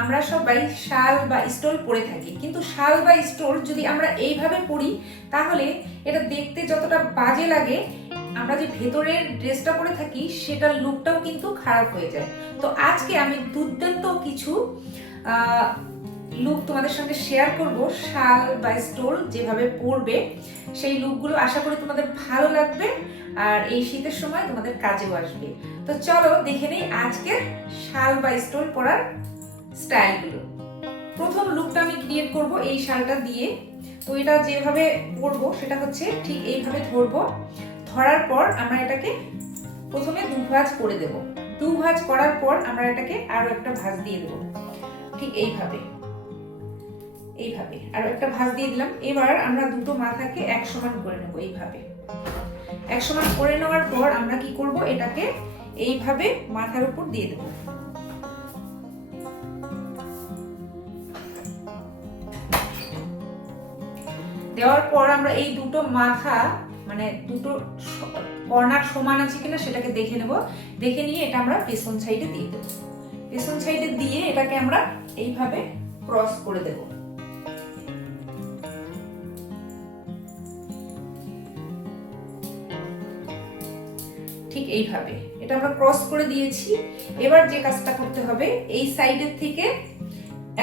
আমরা সবাই শাল বা স্টোল পরে থাকি। কিন্তু শাল বা স্টোল যদি আমরা এইভাবে পরি, তাহলে এটা দেখতে যতটা বাজে লাগে, আমরা যে ভেতরের ড্রেসটা পরে থাকি, সেটার লুকটাও কিন্তু খারাপ হয়ে যায়। তো আজকে আমি দুর্দান্ত কিছু লুক তোমাদের সঙ্গে শেয়ার করব, শাল বা স্টোল যেভাবে পরবে। সেই লুকগুলো আশা করি তোমাদের ভালো লাগবে, আর এই শীতের সময় তোমাদের কাজেও আসবে। তো চলো দেখে নেই আজকের শাল বা স্টোল পরার স্টাইলগুলো প্রথম লুকটা আমি ক্রিয়েট করব এই শালটা দিয়ে। তো এটা যেভাবে পরবো সেটা হচ্ছে ঠিক এইভাবে ধরবো। ধরার পর আমরা এটাকে প্রথমে দু ভাঁজ করে দেব। দু ভাঁজ করার পর আমরা এটাকে আরও একটা ভাঁজ দিয়ে দেব। ঠিক এইভাবে। এইভাবে আরও একটা ভাঁজ দিয়ে দিলাম। এবার আমরা দুটো মাথাকে এক সমান করে নেব এইভাবে। এক সমান করে নেওয়ার পর আমরা কি করব? এটাকে এইভাবে মাথার উপর দিয়ে দেব। দেওয়ার পর আমরা এই দুটো মাথা মানে দুটো কর্নার সমান আছে কিনা সেটাকে দেখে নেব। দেখে নিয়ে এটা আমরা পেছন সাইডে দিয়ে দেবো। পেছন সাইডে দিয়ে এটাকে আমরা এইভাবে ক্রস করে দেব। ঠিক এইভাবে। এটা আমরা ক্রস করে দিয়েছি। এবার যে কাজটা করতে হবে, এই সাইডের থেকে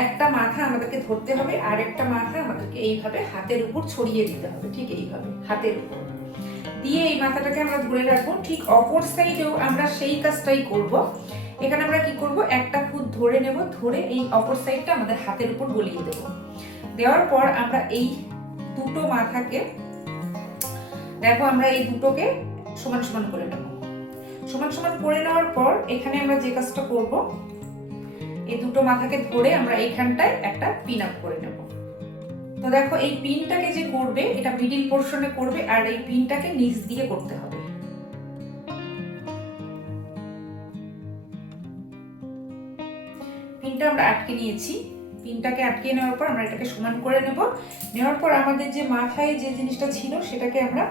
একটা মাথা আমাদেরকে ধরতে হবে, আর একটা মাথা আমাদেরকে এইভাবে হাতের উপর ছড়িয়ে দিতে হবে, ঠিক এইভাবে, হাতের উপর। দিয়ে এই মাথাটাকে আমরা ধরে রাখব, ঠিক অপর সাইডেও আমরা সেই কাজটাই করব। এখানে আমরা কি করব? একটা ফুট ধরে নেব, ধরে এই অপর সাইডটা আমাদের হাতের উপর গলিয়ে দেব। দেওয়ার পর আমরা এই দুটো মাথাকে, দেখো আমরা এই দুটোকে সমান সমান করে নেব। সমান সমান করে নেওয়ার পর এখানে আমরা যে কাজটা করব এই দুটো মাথাকে ধরে আমরা এইখানটায় একটা পিন আপ করে নেব। তো দেখো, এই পিনটাকে যে করবে, এটা মিডিল পোর্শনে করবে, আর এই পিনটাকে নিচ দিয়ে করতে হবে। পিনটা আমরা আটকে নিয়েছি। পিনটাকে আটকে নেওয়ার পর আমরা এটাকে সমান করে নেব। নেওয়ার পর আমাদের যে মাথায় যে জিনিসটা ছিল, সেটাকে আমরা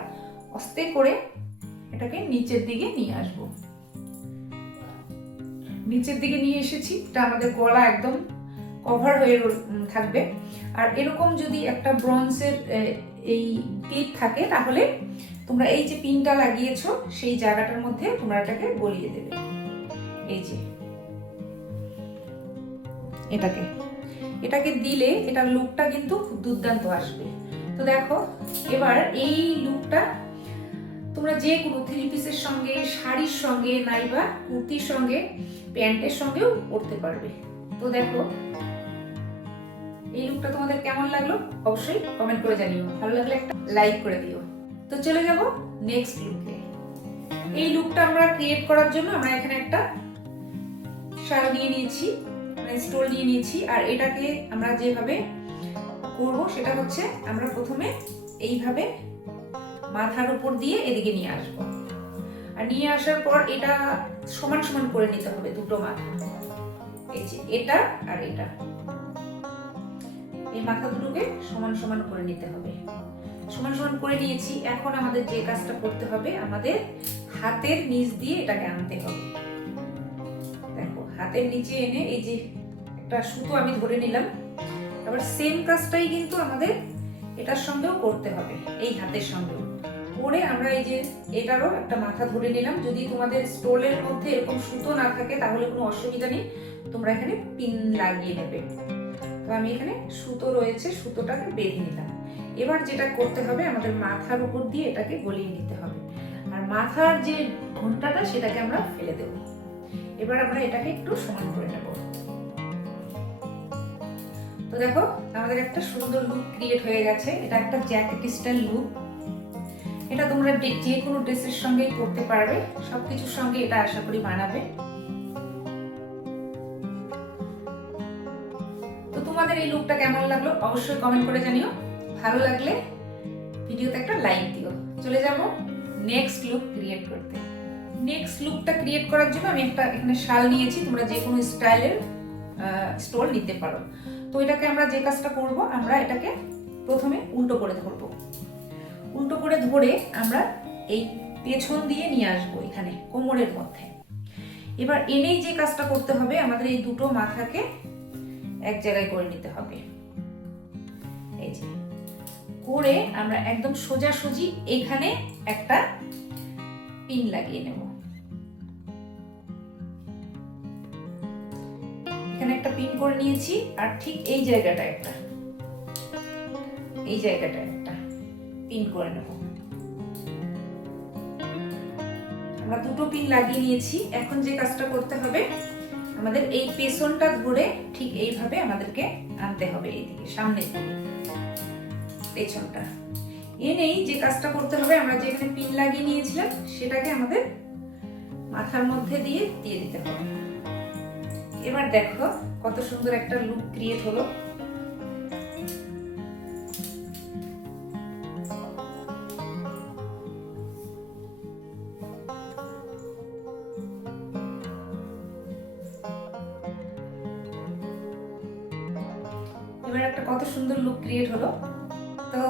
আস্তে করে এটাকে নিচের দিকে নিয়ে আসব। নিচের দিকে নিয়ে এসেছি। এটা আমাদের গলা একদম কভার হয়ে থাকবে। আর এরকম যদি একটা ব্রঞ্জের এই ক্লিপ থাকে, তাহলে তোমরা এই যে পিনটা লাগিয়েছো, সেই জায়গাটার মধ্যে তোমরা এটাকে গলিয়ে দেবে। এই যে। এটাকে। এটাকে দিলে এটার লুকটা কিন্তু দুর্দান্ত আসবে। তো দেখো, এবার এই লুকটা তোমরা যে কোনো থ্রি পিসের সঙ্গে, শাড়ির সঙ্গে, নাইবা কুর্তির সঙ্গে, প্যান্টের সঙ্গেও পরতে পারবে। তো দেখো, এই লুকটা তোমাদের কেমন লাগল অবশ্যই কমেন্ট করে জানিও। ভালো লাগলে একটা লাইক করে দিও। তো চলে যাব নেক্সট লুকে এই লুকটা আমরা ক্রিয়েট করার জন্য আমরা এখানে একটা শাল নিয়ে নিয়েছি মানে স্টোল নিয়ে নিয়েছি, আর এটাকে আমরা যেভাবে করব সেটা হচ্ছে আমরা প্রথমে এইভাবে মাথার উপর দিয়ে এদিকে নিয়ে আসব। আর নিয়ে আসার পর এটা সমান সমান করে নিতে হবে দুটো মাথা। এই যে এটা আর এটা। এই মাথা দুটোকে সমান সমান করে নিতে হবে। সমান সমান করে নিয়েছি। এখন আমাদের যে কাজটা করতে হবে, আমাদের হাতের নিচ দিয়ে এটাকে আনতে হবে। দেখো, হাতের নিচে এনে এই যে একটা সুতো আমি ধরে নিলাম। আবার সেম কাজটাই কিন্তু আমাদের এটার সঙ্গেও করতে হবে, এই হাতের সঙ্গেও। করে আমরা এই যে এটারও একটা মাথা ধরে নিলাম। যদি তোমাদের স্টোলের মধ্যে এরকম সুতো না থাকে, তাহলে কোনো অসুবিধা নেই। তোমরা এখানে পিন লাগিয়ে নেবে। তো আমি এখানে সুতো রয়েছে, সুতোটাকে বেঁধে নিলাম। এবার যেটা করতে হবে, আমাদের মাথার উপর দিয়ে এটাকে গলিয়ে নিতে হবে। আর মাথার যে ঘন্টাটা, সেটাকে আমরা ফেলে দেব। এবার আমরা এটাকে একটু সমান করে নেব। তো দেখো, আমাদের একটা সুন্দর লুক ক্রিয়েট হয়ে গেছে। এটা একটা জ্যাকেট স্টাইল লুক এটা তোমরা যে কোনো ড্রেসের সঙ্গেই পরতে পারবে, সবকিছুর সঙ্গে এটা আশা করি মানাবে। তো তোমাদের এই লুকটা কেমন লাগল অবশ্যই কমেন্ট করে জানিও। ভালো লাগলে ভিডিওতে একটা লাইক দিও। চলে যাব নেক্সট লুক ক্রিয়েট করতে। নেক্সট লুকটা ক্রিয়েট করার জন্য আমি একটা এখানে শাল নিয়েছি, তোমরা যে কোনো স্টাইলের স্টোল নিতে পারো। তো এটাকে আমরা যে কাজটা করব, আমরা এটাকে প্রথমে উল্টো করে ধরবো। উল্টো করে ধরে আমরা এই পেছন দিয়ে নিয়ে আসব এখানে, কোমরের মধ্যে। এবার এনেই যে কাজটা করতে হবে, আমাদের এই দুটো মাথাকে এক জায়গায় করে নিতে হবে। এই যে, করে আমরা একদম সোজাসুজি এখানে একটা পিন লাগিয়ে নেব। এখানে একটা পিন করে নিয়েছি, আর ঠিক এই জায়গাটা একটা। এই জায়গাটা একটা পিন করে নেব। আমরা দুটো পিন লাগিয়ে নিয়েছি। এখন যে কাজটা করতে হবে, আমাদের এই পেছনটা ধরে ঠিক এইভাবে আমাদেরকে আনতে হবে এইদিকে, সামনের দিকে, পেছনটা। এনেই যে কাজটা করতে হবে, আমরা যেখানে পিন লাগিয়ে নিয়েছিলাম, সেটাকে আমাদের মাথার মধ্যে দিয়ে দিয়ে দিতে হবে। এবার দেখো কত সুন্দর একটা লুক ক্রিয়েট হলো। এবার একটা কত সুন্দর লুক ক্রিয়েট হলো। তো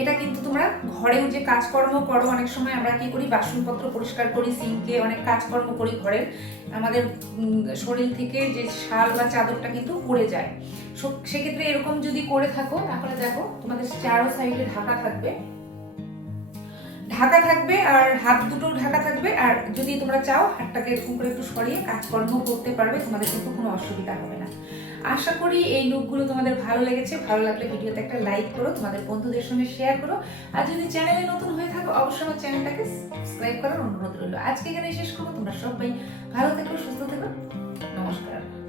এটা কিন্তু তোমরা ঘরেও যে কাজকর্ম করো, অনেক সময় আমরা কি করি, বাসনপত্র পরিষ্কার করি সিঙ্কে অনেক কাজকর্ম করি ঘরের। আমাদের শরীর থেকে যে শাল বা চাদরটা কিন্তু পড়ে যায়। সেক্ষেত্রে এরকম যদি করে থাকো, তাহলে দেখো তোমাদের চারো সাইডে ঢাকা থাকবে। ঢাকা থাকবে আর হাত দুটো ঢাকা থাকবে। আর যদি তোমরা চাও, হাতটাকে এরকম করে একটু সরিয়ে কাজকর্ম করতে পারবে, তোমাদের কিন্তু কোনো অসুবিধা হবে না। আশা করি এই লুকগুলো তোমাদের ভালো লেগেছে। ভালো লাগলে ভিডিওতে একটা লাইক করো, তোমাদের বন্ধুদের সঙ্গে শেয়ার করো। আর যদি চ্যানেলে নতুন হয়ে থাকো, অবশ্যই আমার চ্যানেলটাকে সাবস্ক্রাইব করার অনুরোধ রইল। আজকে এখানে শেষ করব। তোমরা সবাই ভালো থেকো, সুস্থ থেকো। নমস্কার।